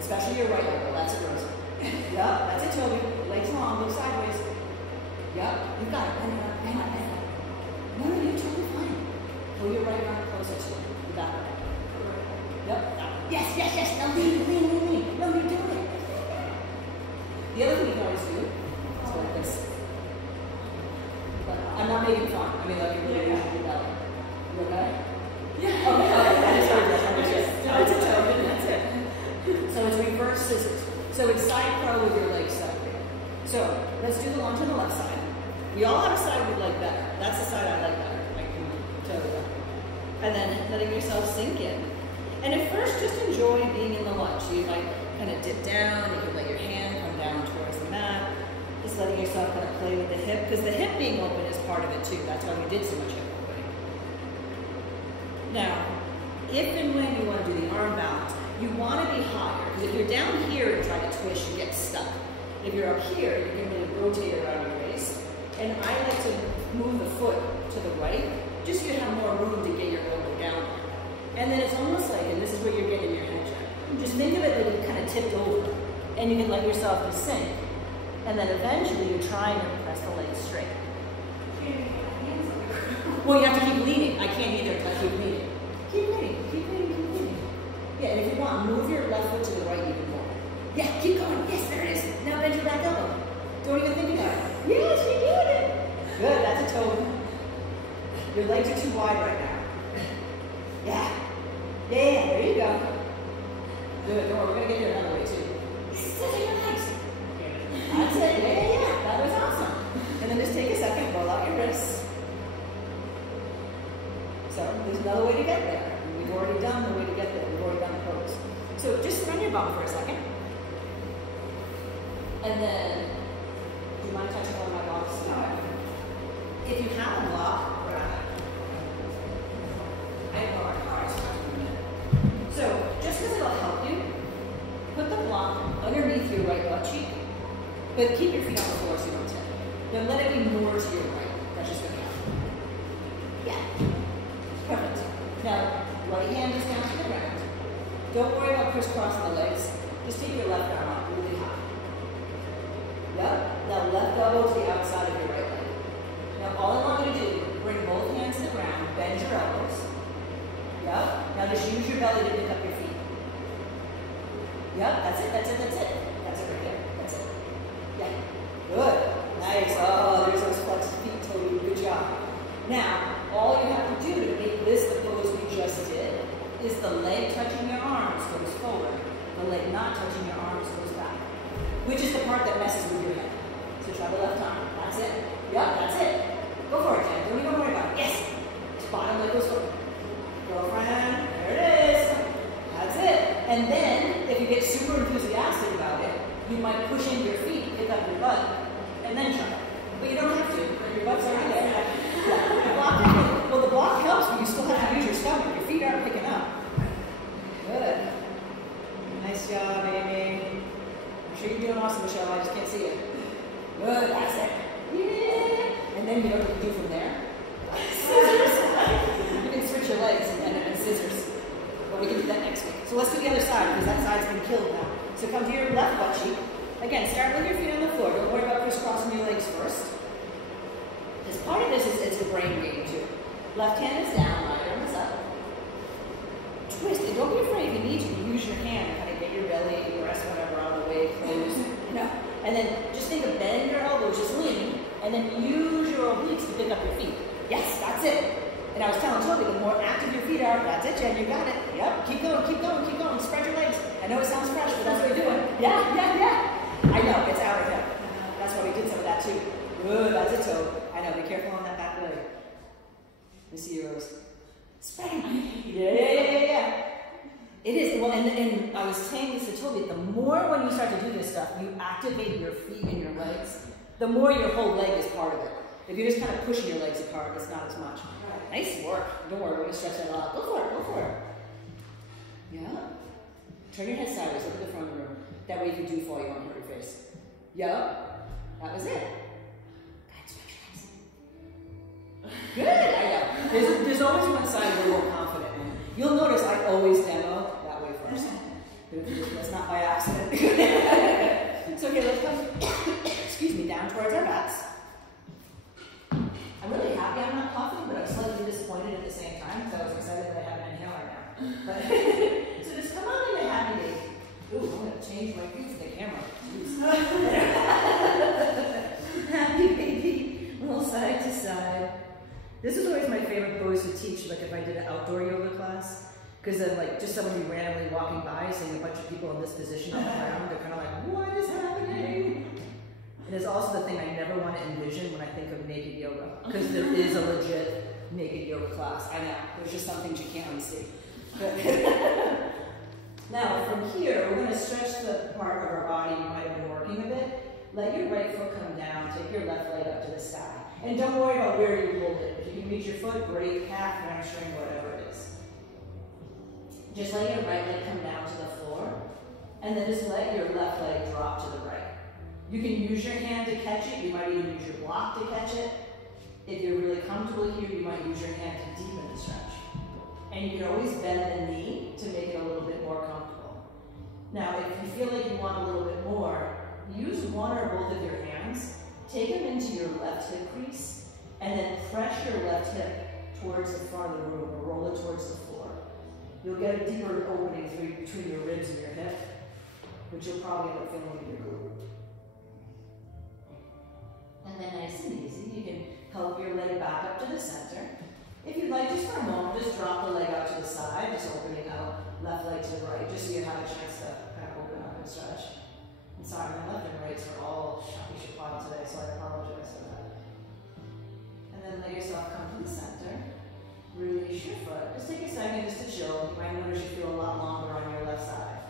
especially your right elbow, that's it, Rosa. Yep, that's it, Toby. Legs long, look sideways. Yep, you got it, bend it up, bend it up, bend it up. No, you're totally fine. Pull your right arm closer to you, back up. Yep, yes, now lean. No, you're doing it. The other thing you can always do is go like this. But I'm not making fun. I mean, like you're really pushing your belly. You okay? Yeah. Okay. That's it. So it's reverse scissors. So it's side curl with your legs separated. So let's do the lunge on the left side. We all have a side we like better. That's the side I like better. I can tell you that. And then letting yourself sink in. And at first, just enjoy being in the lunge. So you might kind of dip down. You can let your hand come down towards the mat. Just letting yourself kind of play with the hip, because the hip being open is part of it too. That's why we did so much hip opening. Now, if and when you want to do the arm balance, you want to be higher. Because if you're down here and try to twist, you get stuck. If you're up here, you can really rotate around your waist. And I like to move the foot to the right, just so you have more room to get your elbow down. And then it's almost like, and this is what you're getting in your head check. Just think of it like you kind of tipped over. And you can let yourself just sink. And then eventually you're trying to press the legs straight. Well, you have to keep leaning. I can't either until I keep leaning. Keep leaning. Yeah, and if you want, move your left foot to the right even more. Yeah, keep going. Yes, there it is. Now bend your back elbow. Don't even think about it. Yes, you're doing it. Good, that's a toe. Your legs are too wide right now. Yeah. Yeah, there you go. Good, don't worry, we're gonna get there another way too. Scissor your legs. That's it, yeah. That was awesome. And then just take a second, roll out your wrists. So there's another way to get there. We've already done the way to get there. We've already done the pose. So just sit on your bum for a second. And then, do you mind touching one of my blocks? No. If you have a block, grab it. I know our cars. So just because it'll help you, put the block underneath your right butt cheek, but keep your feet on the floor so you don't tip. Then let it be more to your right. That's just going to happen. Yeah. Perfect. Now, right hand is down to the ground. Don't worry about crisscrossing the legs. Just take your left arm up really high. Yep. Now left elbow to the outside of your right leg. Now all I want you to do, bring both hands to the ground, bend your elbows. Yep. Now just use your belly to pick up your feet. Yep, that's it, that's it, that's it. That's it right there. That's it. Yeah. Good. Nice. Oh, there's those flexed feet, Toby. Good job. Now, all you have to do to make this the pose we just did is the leg touching your arms goes forward, the leg not touching your arms goes back, which is the part that messes with your head. So try the left arm. That's it. Yep, that's it. Go for it, Jen. Don't even worry about it. Yes. Bottom leg goes forward. Girlfriend, there it is. That's it. And then, if you get super enthusiastic about it, you might push in your feet, pick up your butt, and then try it. But you don't have to. Your butt's already there. Well, the block helps, but you still have to use your stomach. Your feet aren't picking up. Good. Nice job, Amy. I'm sure you're doing awesome, Michelle. I just can't see it. Good. That's it. Yeah. And then you know what you do from there? Scissors. You can switch your legs and scissors. But we can do that next week. So let's do the other side, because that side's been killed now. So come to your left butt cheek. Again, start with your feet on the floor. Don't worry about crisscrossing your legs first. Because part of this is it's a brain game too. Left hand is down, right arm is up. Twist, and don't be afraid if you need to. Use your hand to kind of get your belly, breast, whatever, on the way close. And then just think of bend your elbows, just lean, and then use your obliques to pick up your feet. Yes, that's it. And I was telling Toby, the more active your feet are, that's it, Jen, you got it. Yep, keep going, keep going, keep going. Spread your legs. I know it sounds fresh, but that's what we're doing. Yeah. I know, it's our hip. That's why we did some of that too. Good, that's a toe. I know, be careful on that back leg. Let me see your Rose. Spread them. Yeah. It is, well, and I was saying this to Toby, the more when you start to do this stuff, you activate your feet and your legs, the more your whole leg is part of it. If you're just kind of pushing your legs apart, it's not as much. Nice work. Don't worry, we're going to stretch that a lot. Go for it. Yeah. Turn your head sideways, look at the front of the room. That way if you do fall, you won't hurt your face. Yeah. That was it. Good, I know. There's always one side we're more confident in. You'll notice I always demo that way first. That's not by accident. So okay, let's come, excuse me, down towards our backs. I'm really happy I'm not coughing, but I'm slightly disappointed at the same time, because I was excited that I have an inhaler now. But, so just come on into happy days. Ooh, I'm going to change my view for the camera. Happy baby, little side to side. This is always my favorite pose to teach, like if I did an outdoor yoga class, because then like just someone be randomly walking by, seeing a bunch of people in this position on the ground, they're kind of like, what is happening? And it's also the thing I never want to envision when I think of naked yoga, because there is a legit naked yoga class. I know, there's just some things you can't unsee. Now from here, we're going to stretch the part of our body you might have been working a bit. Let your right foot come down, take your left leg up to the sky. And don't worry about where you hold it. If you can reach your foot, great, calf, hamstring, whatever it is. Just let your right leg come down to the floor, and then just let your left leg drop to the right. You can use your hand to catch it. You might even use your block to catch it. If you're really comfortable here, you might use your hand to deepen the stretch. And you can always bend the knee to make it a little bit more comfortable. Now, if you feel like you want a little bit more, use one or both of your hands, take them into your left hip crease, and then press your left hip towards the front of the room, or roll it towards the floor. You'll get a deeper opening between your ribs and your hip. which you'll probably end up feeling in your glute. And then nice and easy, you can help your leg back up to the center. If you'd like, just for a moment, just drop the leg out to the side, just opening out left leg to the right, just so you have a chance to kind of open up and stretch. I'm sorry, my left and rights are all shaky-shakwad today, so I apologize for that. And then let yourself come to the center. Release your foot. Just take a second just to chill. You might notice you feel a lot longer on your left side.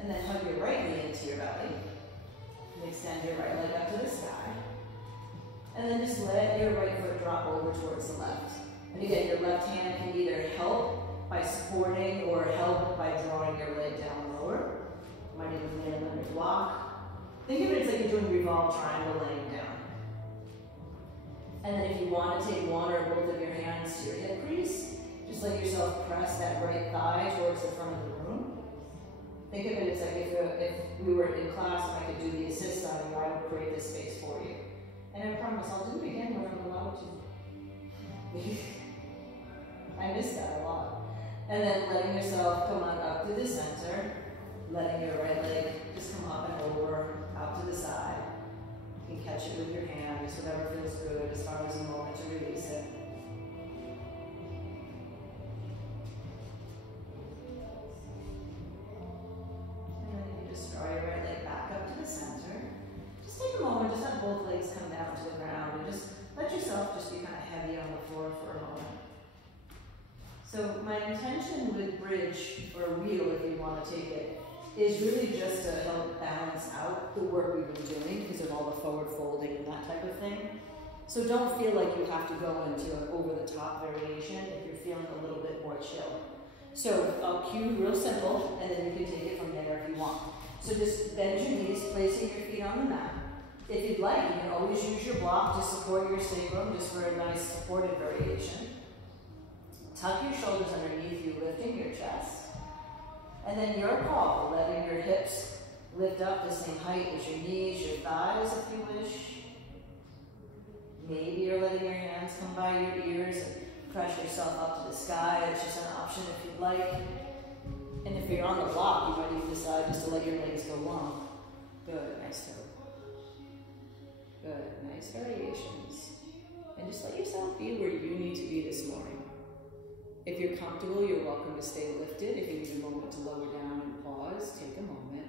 And then hug your right knee into your belly. And extend your right leg up to the sky. And then just let your right foot drop over towards the left. And again, your left hand can either help by supporting or help by drawing your leg down lower. You might even land on your block. Think of it as like you're doing revolve triangle laying down. And then if you want to take one or both of your hands to your hip crease, just let yourself press that right thigh towards the front of the room. Think of it as like if we were in class and I could do the assist on you, I would create this space for you. And I promise I'll do it again when I'm allowed to. I miss that a lot. And then letting yourself come on up to the center, letting your right leg just come up and over, out to the side. You can catch it with your hand, just whatever feels good as far as a moment to release it. And then you just draw your right leg back up to the center. Just take a moment, just let both legs come down to the ground, and just let yourself just be kind of heavy on the floor for a moment. So my intention with bridge, or wheel if you want to take it, is really just to help balance out the work we've been doing because of all the forward folding and that type of thing. So don't feel like you have to go into an over-the-top variation if you're feeling a little bit more chill. So I'll cue real simple, and then you can take it from there if you want. So just bend your knees, placing your feet on the mat. If you'd like, you can always use your block to support your sacrum just for a nice supported variation. Tuck your shoulders underneath you, lifting your chest. And then your call, letting your hips lift up the same height as your knees, your thighs if you wish. Maybe you're letting your hands come by your ears and press yourself up to the sky. It's just an option if you'd like. And if you're on the block, you might even decide just to let your legs go long. Good, nice toe. Good, nice variations. And just let yourself be where you need to be this morning. If you're comfortable, you're welcome to stay lifted. If you need a moment to lower down and pause, take a moment.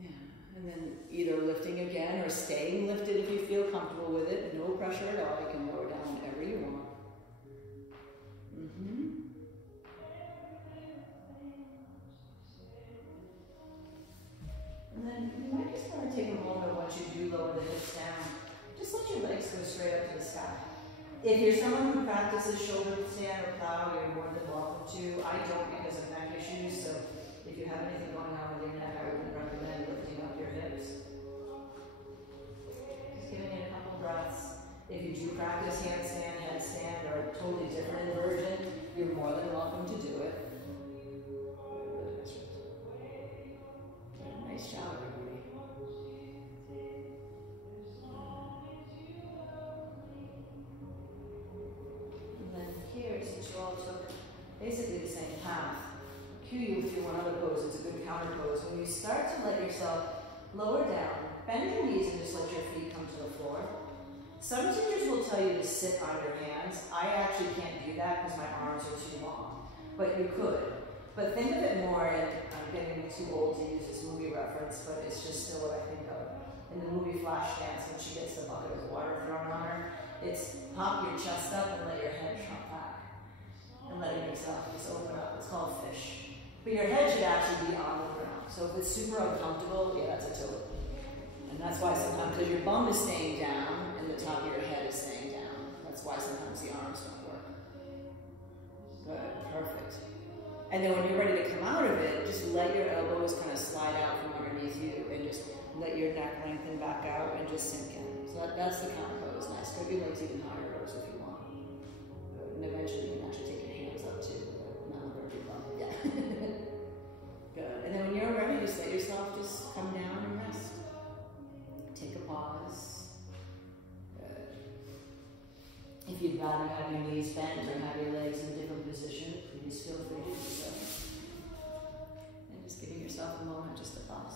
Yeah. And then either lifting again or staying lifted if you feel comfortable with it. No pressure at all. You can lower down whenever you want. And then you might just want to take a moment once you do lower the hips down. Just let your legs go straight up to the sky. If you're someone who practices shoulder stand or plow, you're more than welcome to. I don't because of neck issues, so if you have anything going on with your neck, I would recommend lifting up your hips. Just giving it a couple breaths. If you do practice handstand, headstand, or a totally different inversion, you're more than welcome to do it. Nice job, everybody. Since you all took basically the same path, cue you through one other pose. It's a good counter pose. When you start to let yourself lower down, bend your knees and just let your feet come to the floor. Some teachers will tell you to sit on your hands. I actually can't do that because my arms are too long, but you could. But think of it more, and I'm getting too old to use this movie reference, but it's just still what I think of. In the movie Flashdance, when she gets the bucket of water thrown on her, it's pop your chest up and let your head drop back. And letting yourself just open up. It's called fish. But your head should actually be on the ground. So if it's super uncomfortable, yeah, that's a tilt. And that's why sometimes, because your bum is staying down and the top of your head is staying down. That's why sometimes the arms don't work. Good, perfect. And then when you're ready to come out of it, just let your elbows kind of slide out from underneath you and just let your neck lengthen back out and just sink in. So that's the counter pose. Nice. Go your legs even higher, Rose, if you want. And eventually you can actually take your hands up too, but not over your bum. Yeah. Good. And then when you're ready, just let yourself just come down and rest. Take a pause. Good. If you'd rather have your knees bent or have your legs in a different position, please feel free to do so. yourself a moment just to pause.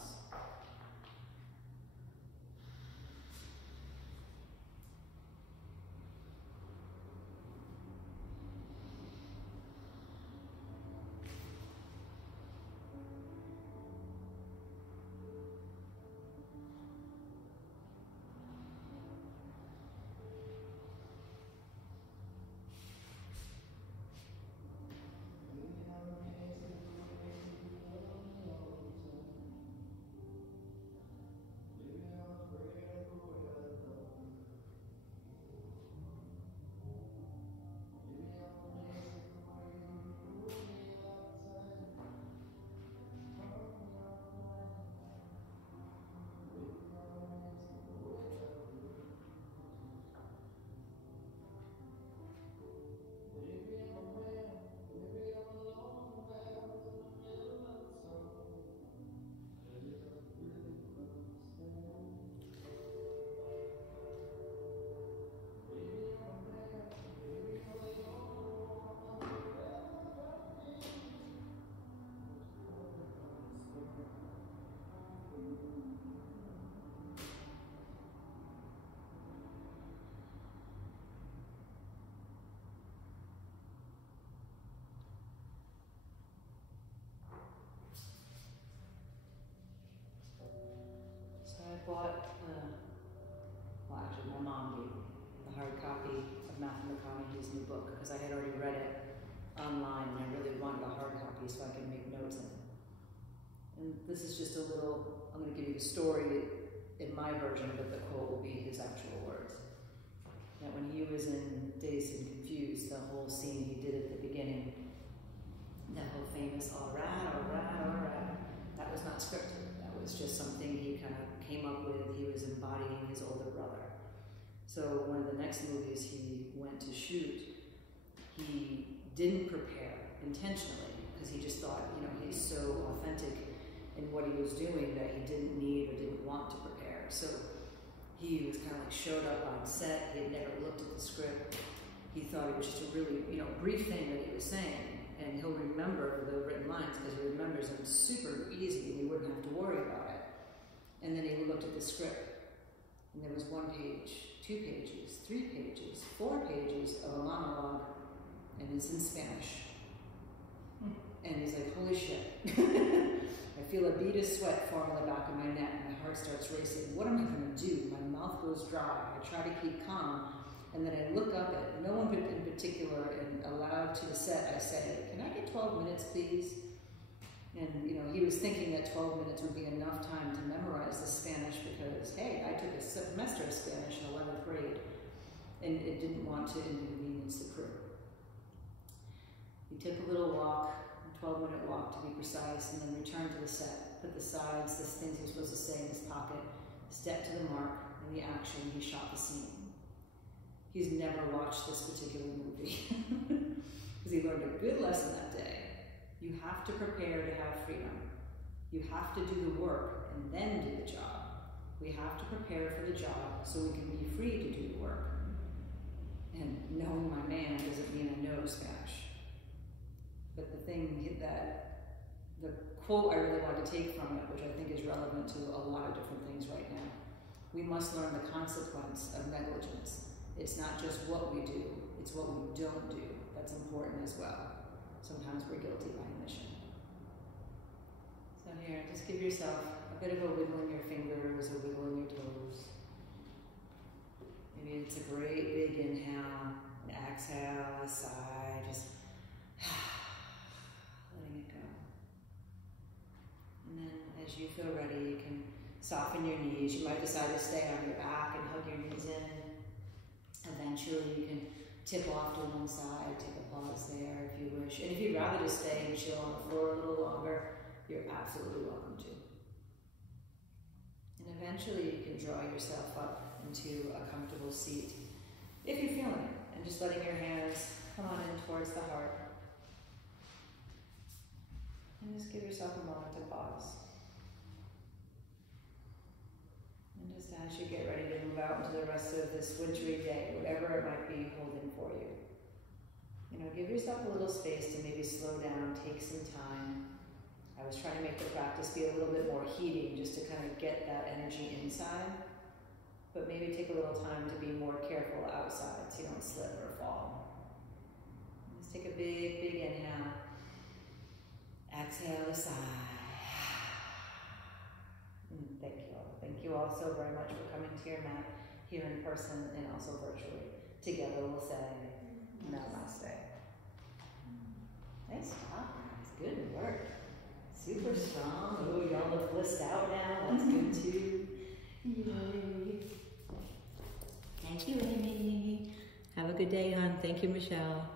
Bought, well actually my mom gave me the hard copy of Matthew McConaughey's new book because I had already read it online and I really wanted a hard copy so I could make notes in it. And this is just a little, I'm going to give you the story in my version, but the quote will be his actual words. That when he was in Dazed and Confused, the whole scene he did at the beginning, that whole famous all right, that was not scripted. That was just something he kind of came up with. He was embodying his older brother. So one of the next movies he went to shoot, he didn't prepare intentionally because he just thought, you know, he's so authentic in what he was doing that he didn't need or didn't want to prepare. So he was kind of like showed up on set. He had never looked at the script. He thought it was just a really, you know, brief thing that he was saying, and he'll remember the written lines because he remembers them super easy and he wouldn't have to worry about it. And then he looked at the script, and there was 1 page, 2 pages, 3 pages, 4 pages of a monologue, and it's in Spanish. And he's like, holy shit. I feel a bead of sweat form in the back of my neck. My heart starts racing. What am I going to do? My mouth goes dry. I try to keep calm. And then I look up at no one in particular, and aloud to the set, I say, can I get 12 minutes, please? And, you know, he was thinking that 12 minutes would be enough time to memorize the Spanish because, hey, I took a semester of Spanish in 11th grade, and it didn't want to inconvenience the crew. He took a little walk, a 12-minute walk to be precise, and then returned to the set, put the sides, the things he was supposed to say in his pocket, stepped to the mark, and the action, he shot the scene. He's never watched this particular movie because he learned a good lesson that day. You have to prepare to have freedom. You have to do the work and then do the job. We have to prepare for the job so we can be free to do the work. And knowing my man doesn't mean I know Spanish. But the thing that, the quote I really want to take from it, which I think is relevant to a lot of different things right now, we must learn the consequence of negligence. It's not just what we do, it's what we don't do that's important as well. Sometimes we're guilty by omission. So here, just give yourself a bit of a wiggle in your fingers, a wiggle in your toes. Maybe it's a great big inhale, an exhale, a sigh, just letting it go. And then as you feel ready, you can soften your knees. You might decide to stay on your back and hug your knees in. Eventually you can tip off to one side, take a pause there if you wish. And if you'd rather just stay and chill on the floor a little longer, you're absolutely welcome to. And eventually you can draw yourself up into a comfortable seat if you're feeling it. And just letting your hands come on in towards the heart. And just give yourself a moment to pause. And just as you get ready to move out into the rest of this wintry day, whatever it might be holding for you, you know, give yourself a little space to maybe slow down, take some time, I was trying to make the practice be a little bit more heating just to kind of get that energy inside. But maybe take a little time to be more careful outside so you don't slip or fall. Let's take a big, big inhale. Exhale a sigh. Thank you all. Thank you all so very much for coming to your mat here in person and also virtually. Together we'll say namaste. Nice job, guys. Good work. Super strong. Oh, y'all look blissed out now. That's good too. Yay. Thank you, Amy. Have a good day, hon. Thank you, Michelle.